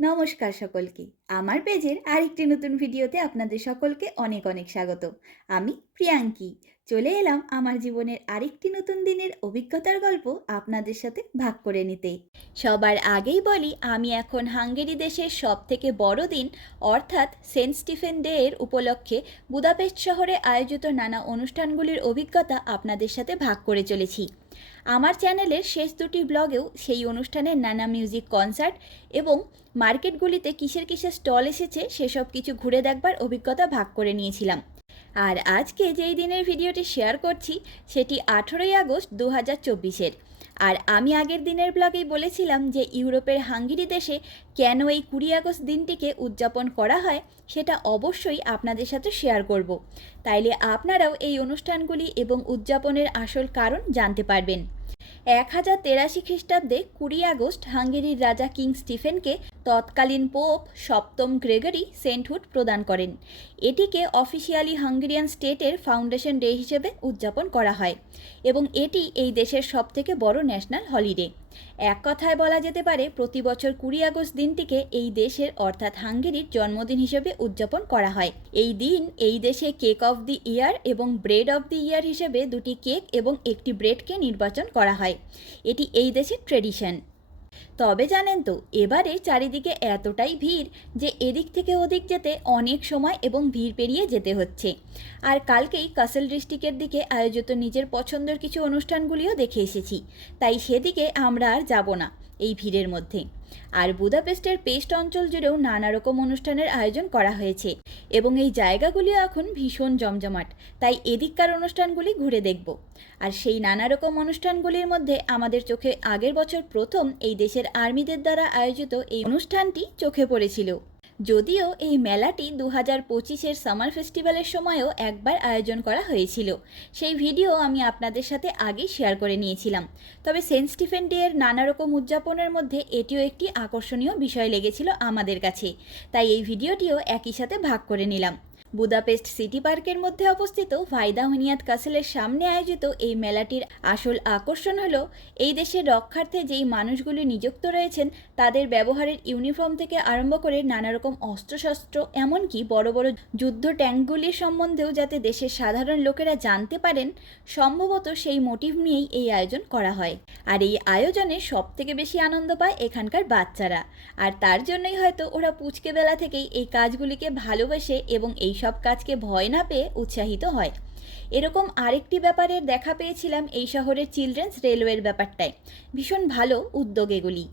নমস্কার সকলকে। আমার পেজের আরেকটি নতুন ভিডিওতে আপনাদের সকলকে অনেক অনেক স্বাগত। আমি প্রিয়াঙ্কি। চলে এলাম আমার জীবনের আরেকটি নতুন দিনের অভিজ্ঞতার গল্প আপনাদের সাথে ভাগ করে নিতে। সবার আগেই বলি, আমি এখন হাঙ্গেরি দেশের সব থেকে বড় দিন, অর্থাৎ সেন্ট স্টিফেন ডে এর উপলক্ষে বুদাপেস্ট শহরে আয়োজিত নানা অনুষ্ঠানগুলির অভিজ্ঞতা আপনাদের সাথে ভাগ করে চলেছি। আমার চ্যানেলের শেষ দুটি ব্লগেও সেই অনুষ্ঠানের নানা মিউজিক কনসার্ট এবং মার্কেটগুলিতে কিসের কিসের স্টল এসেছে সেসব কিছু ঘুরে দেখবার অভিজ্ঞতা ভাগ করে নিয়েছিলাম। আর আজকে যেই দিনের ভিডিওটি শেয়ার করছি, সেটি আঠেরোই আগস্ট দু হাজার চব্বিশের। আর আমি আগের দিনের ব্লগেই বলেছিলাম যে ইউরোপের হাঙ্গেরি দেশে কেন এই কুড়ি আগস্ট দিনটিকে উদযাপন করা হয়, সেটা অবশ্যই আপনাদের সাথে শেয়ার করব। তাইলে আপনারাও এই অনুষ্ঠানগুলি এবং উদযাপনের আসল কারণ জানতে পারবেন। এক হাজার তেরাশি খ্রিস্টাব্দে কুড়ি আগস্ট হাঙ্গেরির রাজা কিং স্টিফেনকে তৎকালীন পোপ সপ্তম গ্রেগরি সেন্টহুড প্রদান করেন। এটিকে অফিসিয়ালি হাঙ্গেরিয়ান স্টেটের ফাউন্ডেশন ডে হিসেবে উদযাপন করা হয় এবং এটি এই দেশের সবথেকে বড় ন্যাশনাল হলিডে। এক কথায় বলা যেতে পারে, প্রতি বছর কুড়ি আগস্ট দিনটিকে এই দেশের অর্থাৎ হাঙ্গেরির জন্মদিন হিসেবে উদযাপন করা হয়। এই দিন এই দেশে কেক অফ দি ইয়ার এবং ব্রেড অফ দি ইয়ার হিসেবে দুটি কেক এবং একটি ব্রেডকে নির্বাচন করা হয়। এটি এই দেশের ট্রেডিশন। তবে জানেন তো, এবারে চারিদিকে এতটাই ভিড় যে এদিক থেকে ওদিক যেতে অনেক সময় এবং ভিড় পেরিয়ে যেতে হচ্ছে। আর কালকেই কাসেল ডিস্ট্রিক্টের দিকে আয়োজিত নিজের পছন্দের কিছু অনুষ্ঠানগুলিও দেখে এসেছি। তাই সেদিকে আমরা আর যাব না। এই ভিড়ের মধ্যে। আর বুদাপেস্টের পেস্ট অঞ্চল জুড়েও নানা রকম অনুষ্ঠানের আয়োজন করা হয়েছে এবং এই জায়গাগুলিও এখন ভীষণ জমজমাট। তাই এদিককার অনুষ্ঠানগুলি ঘুরে দেখব। আর সেই নানা রকম অনুষ্ঠানগুলির মধ্যে আমাদের চোখে আগের বছর প্রথম এই দেশের আর্মিদের দ্বারা আয়োজিত এই অনুষ্ঠানটি চোখে পড়েছিল। যদিও এই মেলাটি দু হাজার পঁচিশের সামার ফেস্টিভ্যালের সময়ও একবার আয়োজন করা হয়েছিল। সেই ভিডিও আমি আপনাদের সাথে আগেই শেয়ার করে নিয়েছিলাম। তবে সেন্ট স্টিফেন ডে এর নানা রকম উদযাপনের মধ্যে এটিও একটি আকর্ষণীয় বিষয় লেগেছিল আমাদের কাছে। তাই এই ভিডিওটিও একই সাথে ভাগ করে নিলাম। বুদাপেস্ট সিটি পার্কের মধ্যে অবস্থিত ভাইদা হুনিয়াত কাসেলের সামনে আয়োজিত এই মেলাটির আসল আকর্ষণ হল, এই দেশের রক্ষার্থে যেই মানুষগুলি নিযুক্ত রয়েছেন, তাদের ব্যবহারের ইউনিফর্ম থেকে আরম্ভ করে নানা রকম অস্ত্রশস্ত্র, এমনকি বড় বড় যুদ্ধ ট্যাঙ্কগুলির সম্বন্ধেও যাতে দেশের সাধারণ লোকেরা জানতে পারেন, সম্ভবত সেই মোটিভ নিয়েই এই আয়োজন করা হয়। আর এই আয়োজনে সব থেকে বেশি আনন্দ পায় এখানকার বাচ্চারা। আর তার জন্যই হয়তো ওরা পুচকে বেলা থেকেই এই কাজগুলিকে ভালোবেসে এবং এই সব কাজকে ভয় না পেয়ে উৎসাহিত হয়। এরকম আরেকটি ব্যাপারের দেখা পেয়েছিলাম এই শহরের চিলড্রেন্স রেলওয়ের ব্যাপারটায়। ভীষণ ভালো উদ্যোগ এগুলি।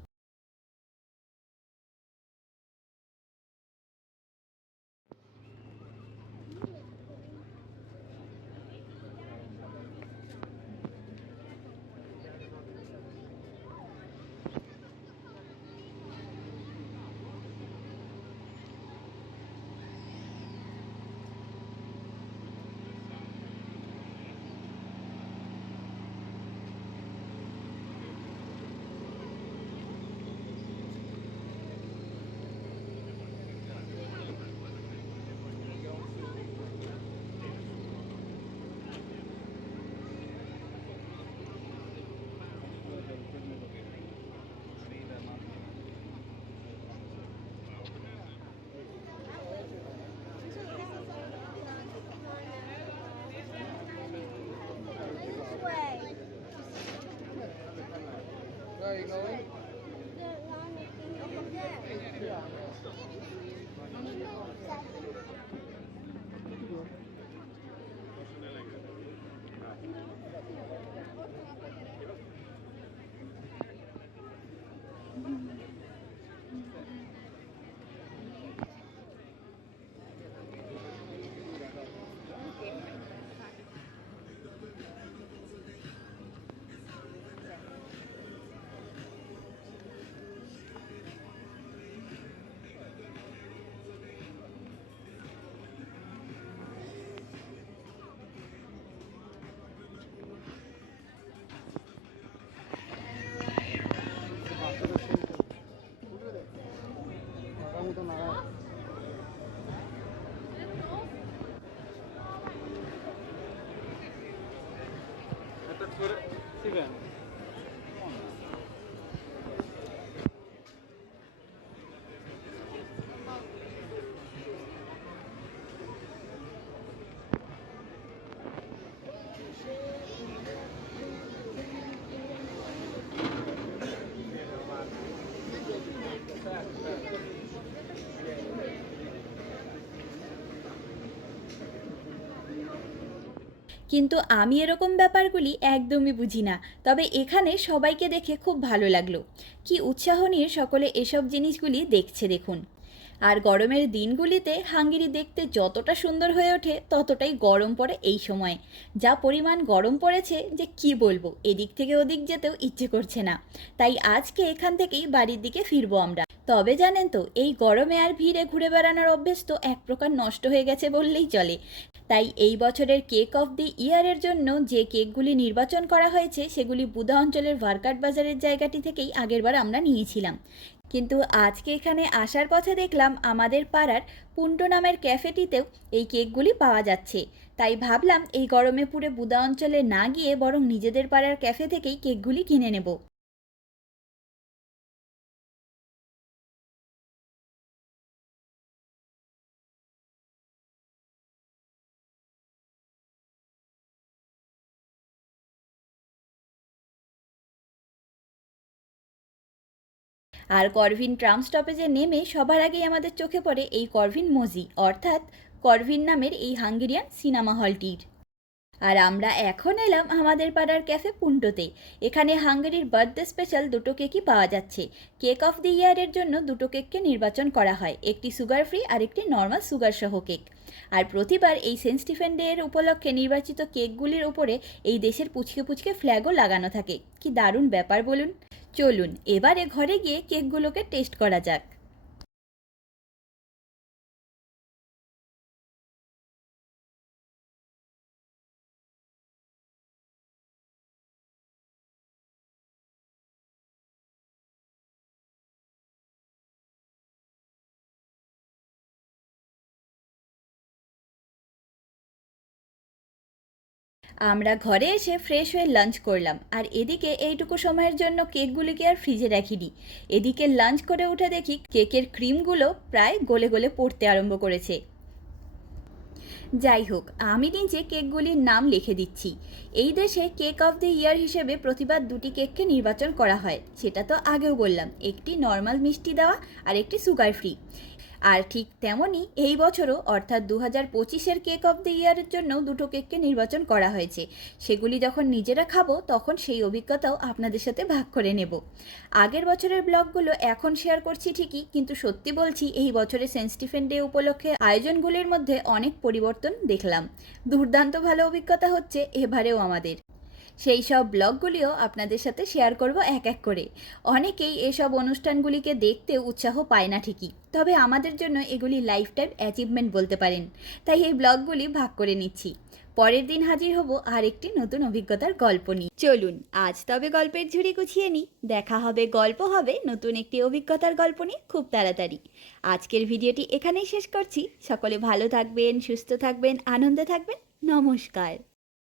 Steven. কিন্তু আমি এরকম ব্যাপারগুলি একদমই বুঝি না। তবে এখানে সবাইকে দেখে খুব ভালো লাগল। কি উৎসাহ নিয়ে সকলে এসব জিনিসগুলি দেখছে দেখুন। আর গরমের দিনগুলিতে হাঙ্গেরি দেখতে যতটা সুন্দর হয়ে ওঠে, ততটাই গরম পড়ে এই সময়ে। যা পরিমাণ গরম পড়েছে যে কি বলব, এদিক থেকে ওদিক যেতেও ইচ্ছে করছে না। তাই আজকে এখান থেকেই বাড়ির দিকে ফিরবো আমরা। তবে জানেন তো, এই গরমে আর ভিড়ে ঘুরে বেড়ানোর অভ্যেস তো এক প্রকার নষ্ট হয়ে গেছে বললেই চলে। তাই এই বছরের কেক অফ দি ইয়ারের জন্য যে কেকগুলি নির্বাচন করা হয়েছে, সেগুলি বুধা অঞ্চলের ভারকাট বাজারের জায়গাটি থেকেই আগেরবার আমরা নিয়েছিলাম। কিন্তু আজকে এখানে আসার পথে দেখলাম আমাদের পাড়ার পুন্টো নামের ক্যাফেটিতেও এই কেকগুলি পাওয়া যাচ্ছে। তাই ভাবলাম এই গরমে পুরে বুদা অঞ্চলে না গিয়ে বরং নিজেদের পাড়ার ক্যাফে থেকেই কেকগুলি কিনে নেব। আর করভিন ট্রাম স্টপেজে নেমে সবার আগেই আমাদের চোখে পড়ে এই করভিন মোজি, অর্থাৎ করভিন নামের এই হাঙ্গেরিয়ান সিনেমা হলটির। আর আমরা এখন এলাম আমাদের পাড়ার ক্যাফে পুন্টোতে এখানে হাঙ্গেরির বার্থডে স্পেশাল দুটো কেকই পাওয়া যাচ্ছে। কেক অফ দি ইয়ারের জন্য দুটো কেককে নির্বাচন করা হয়, একটি সুগার ফ্রি আর একটি নর্মাল সুগার সহ কেক। আর প্রতিবার এই সেন্ট স্টিফেন ডে এর উপলক্ষে নির্বাচিত কেকগুলির উপরে এই দেশের পুচকে পুচকে ফ্ল্যাগও লাগানো থাকে। কি দারুণ ব্যাপার বলুন। চলুন এবারে ঘরে গিয়ে কেকগুলোকে টেস্ট করা যাক। আমরা ঘরে এসে ফ্রেশ হয়ে লাঞ্চ করলাম। আর এদিকে এইটুকু সময়ের জন্য কেকগুলিকে আর ফ্রিজে রাখিনি। এদিকে লাঞ্চ করে উঠে দেখি কেকের ক্রিমগুলো প্রায় গলে গলে পড়তে আরম্ভ করেছে। যাই হোক, আমি নিজে কেকগুলির নাম লিখে দিচ্ছি। এই দেশে কেক অফ দ্য ইয়ার হিসেবে প্রতিবার দুটি কেককে নির্বাচন করা হয়। সেটা তো আগেও বললাম, একটি নর্মাল মিষ্টি দেওয়া আর একটি সুগার ফ্রি আর ঠিক তেমনই এই বছরও অর্থাৎ দু হাজার পঁচিশের কেক অফ দ্য ইয়ারের জন্য দুটো কেককে নির্বাচন করা হয়েছে। সেগুলি যখন নিজেরা খাব, তখন সেই অভিজ্ঞতাও আপনাদের সাথে ভাগ করে নেব। আগের বছরের ব্লগগুলো এখন শেয়ার করছি ঠিকই, কিন্তু সত্যি বলছি এই বছরের সেন্ট স্টিফেন ডে উপলক্ষে আয়োজনগুলির মধ্যে অনেক পরিবর্তন দেখলাম। দুর্দান্ত ভালো অভিজ্ঞতা হচ্ছে এবারেও আমাদের। সেই সব ব্লগগুলিও আপনাদের সাথে শেয়ার করব এক এক করে। অনেকেই এসব অনুষ্ঠানগুলিকে দেখতে উৎসাহ পায় না ঠিকই। তবে আমাদের জন্য এগুলি লাইফ টাইম অ্যাচিভমেন্ট বলতে পারেন। তাই এই ব্লগগুলি ভাগ করে নিচ্ছি। পরের দিন হাজির হব আর একটি নতুন অভিজ্ঞতার গল্প নিয়ে। চলুন, আজ তবে গল্পের ঝুড়ি গুছিয়ে নিই। দেখা হবে, গল্প হবে, নতুন একটি অভিজ্ঞতার গল্প নিয়ে খুব তাড়াতাড়ি। আজকের ভিডিওটি এখানেই শেষ করছি। সকলে ভালো থাকবেন, সুস্থ থাকবেন, আনন্দে থাকবেন। নমস্কার।